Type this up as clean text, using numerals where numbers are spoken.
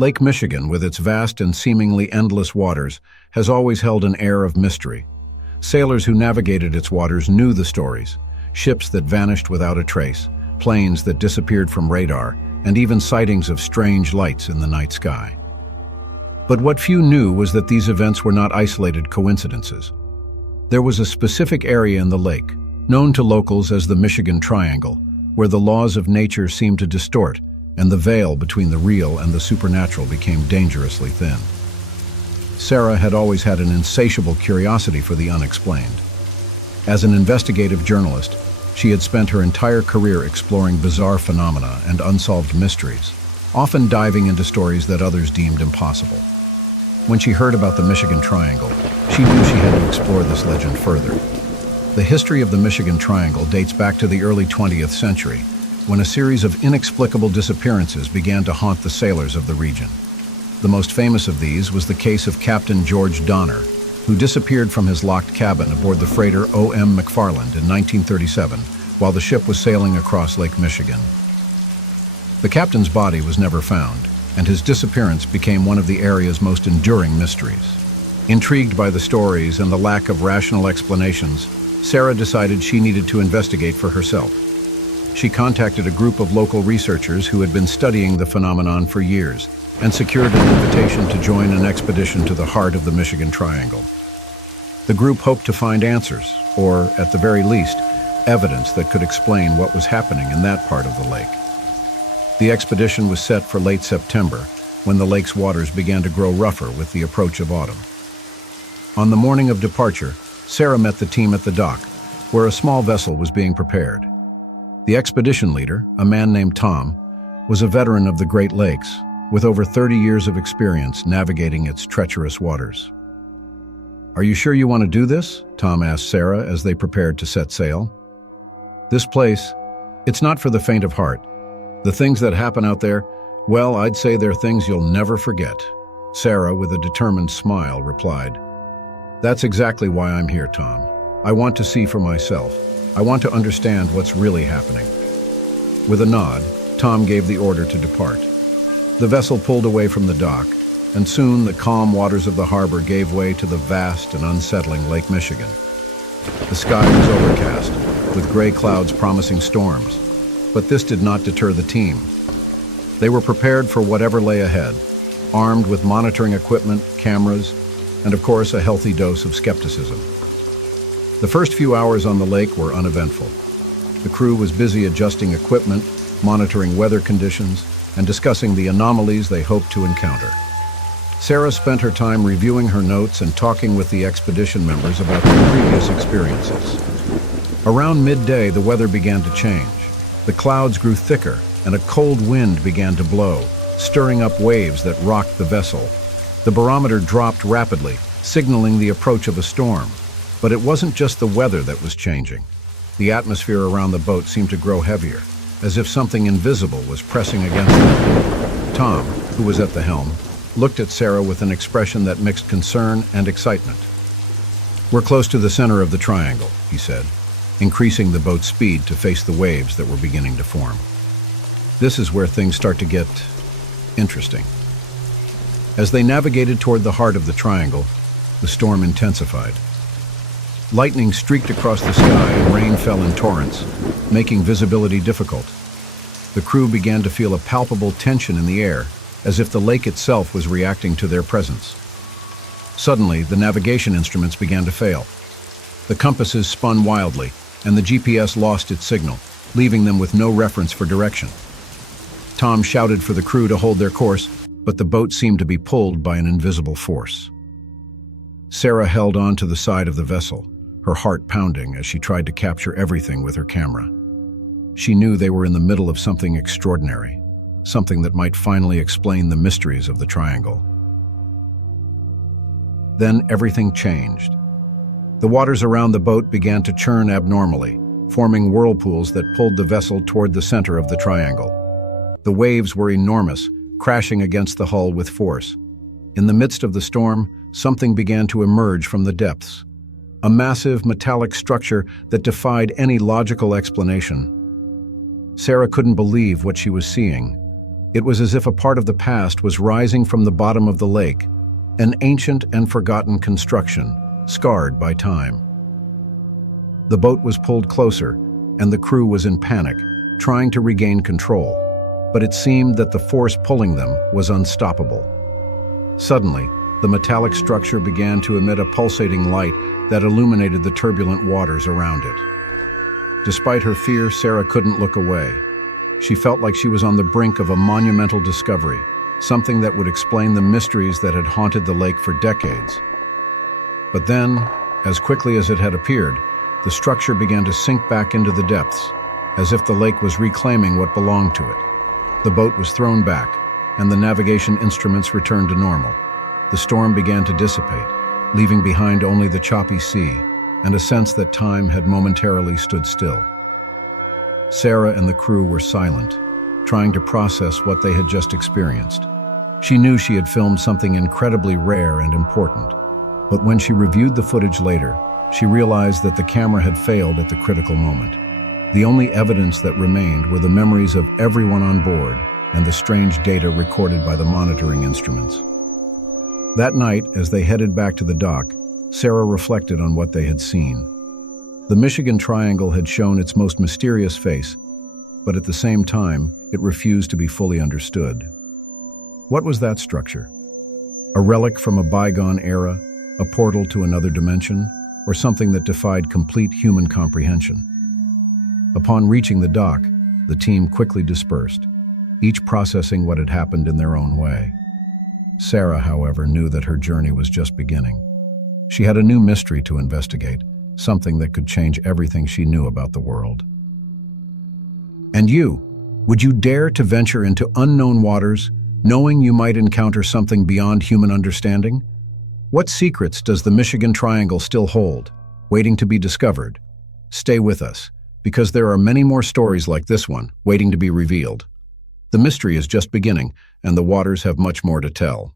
Lake Michigan, with its vast and seemingly endless waters, has always held an air of mystery. Sailors who navigated its waters knew the stories: ships that vanished without a trace, planes that disappeared from radar, and even sightings of strange lights in the night sky. But what few knew was that these events were not isolated coincidences. There was a specific area in the lake, known to locals as the Michigan Triangle, where the laws of nature seemed to distort, and the veil between the real and the supernatural became dangerously thin. Sarah had always had an insatiable curiosity for the unexplained. As an investigative journalist, she had spent her entire career exploring bizarre phenomena and unsolved mysteries, often diving into stories that others deemed impossible. When she heard about the Michigan Triangle, she knew she had to explore this legend further. The history of the Michigan Triangle dates back to the early 20th century, when a series of inexplicable disappearances began to haunt the sailors of the region. The most famous of these was the case of Captain George Donner, who disappeared from his locked cabin aboard the freighter O.M. McFarland in 1937 while the ship was sailing across Lake Michigan. The captain's body was never found, and his disappearance became one of the area's most enduring mysteries. Intrigued by the stories and the lack of rational explanations, Sarah decided she needed to investigate for herself. She contacted a group of local researchers who had been studying the phenomenon for years and secured an invitation to join an expedition to the heart of the Michigan Triangle. The group hoped to find answers, or, at the very least, evidence that could explain what was happening in that part of the lake. The expedition was set for late September, when the lake's waters began to grow rougher with the approach of autumn. On the morning of departure, Sarah met the team at the dock, where a small vessel was being prepared. The expedition leader, a man named Tom, was a veteran of the Great Lakes, with over 30 years of experience navigating its treacherous waters. "Are you sure you want to do this?" Tom asked Sarah as they prepared to set sail. "This place, it's not for the faint of heart. The things that happen out there, well, I'd say they're things you'll never forget." Sarah, with a determined smile, replied, "That's exactly why I'm here, Tom. I want to see for myself. I want to understand what's really happening." With a nod, Tom gave the order to depart. The vessel pulled away from the dock, and soon the calm waters of the harbor gave way to the vast and unsettling Lake Michigan. The sky was overcast, with gray clouds promising storms, but this did not deter the team. They were prepared for whatever lay ahead, armed with monitoring equipment, cameras, and of course a healthy dose of skepticism. The first few hours on the lake were uneventful. The crew was busy adjusting equipment, monitoring weather conditions, and discussing the anomalies they hoped to encounter. Sarah spent her time reviewing her notes and talking with the expedition members about their previous experiences. Around midday, the weather began to change. The clouds grew thicker, and a cold wind began to blow, stirring up waves that rocked the vessel. The barometer dropped rapidly, signaling the approach of a storm. But it wasn't just the weather that was changing. The atmosphere around the boat seemed to grow heavier, as if something invisible was pressing against them. Tom, who was at the helm, looked at Sarah with an expression that mixed concern and excitement. "We're close to the center of the triangle," he said, increasing the boat's speed to face the waves that were beginning to form. "This is where things start to get interesting." As they navigated toward the heart of the triangle, the storm intensified. Lightning streaked across the sky and rain fell in torrents, making visibility difficult. The crew began to feel a palpable tension in the air, as if the lake itself was reacting to their presence. Suddenly, the navigation instruments began to fail. The compasses spun wildly, and the GPS lost its signal, leaving them with no reference for direction. Tom shouted for the crew to hold their course, but the boat seemed to be pulled by an invisible force. Sarah held on to the side of the vessel, her heart pounding as she tried to capture everything with her camera. She knew they were in the middle of something extraordinary, something that might finally explain the mysteries of the triangle. Then everything changed. The waters around the boat began to churn abnormally, forming whirlpools that pulled the vessel toward the center of the triangle. The waves were enormous, crashing against the hull with force. In the midst of the storm, something began to emerge from the depths. A massive metallic structure that defied any logical explanation. Sarah couldn't believe what she was seeing. It was as if a part of the past was rising from the bottom of the lake, an ancient and forgotten construction, scarred by time. The boat was pulled closer, and the crew was in panic, trying to regain control, but it seemed that the force pulling them was unstoppable. Suddenly, the metallic structure began to emit a pulsating light that illuminated the turbulent waters around it. Despite her fear, Sarah couldn't look away. She felt like she was on the brink of a monumental discovery, something that would explain the mysteries that had haunted the lake for decades. But then, as quickly as it had appeared, the structure began to sink back into the depths, as if the lake was reclaiming what belonged to it. The boat was thrown back, and the navigation instruments returned to normal. The storm began to dissipate, leaving behind only the choppy sea and a sense that time had momentarily stood still. Sarah and the crew were silent, trying to process what they had just experienced. She knew she had filmed something incredibly rare and important, but when she reviewed the footage later, she realized that the camera had failed at the critical moment. The only evidence that remained were the memories of everyone on board and the strange data recorded by the monitoring instruments. That night, as they headed back to the dock, Sarah reflected on what they had seen. The Michigan Triangle had shown its most mysterious face, but at the same time, it refused to be fully understood. What was that structure? A relic from a bygone era, a portal to another dimension, or something that defied complete human comprehension? Upon reaching the dock, the team quickly dispersed, each processing what had happened in their own way. Sarah, however, knew that her journey was just beginning. She had a new mystery to investigate, something that could change everything she knew about the world. And you, would you dare to venture into unknown waters, knowing you might encounter something beyond human understanding? What secrets does the Michigan Triangle still hold, waiting to be discovered? Stay with us, because there are many more stories like this one, waiting to be revealed. The mystery is just beginning, and the waters have much more to tell.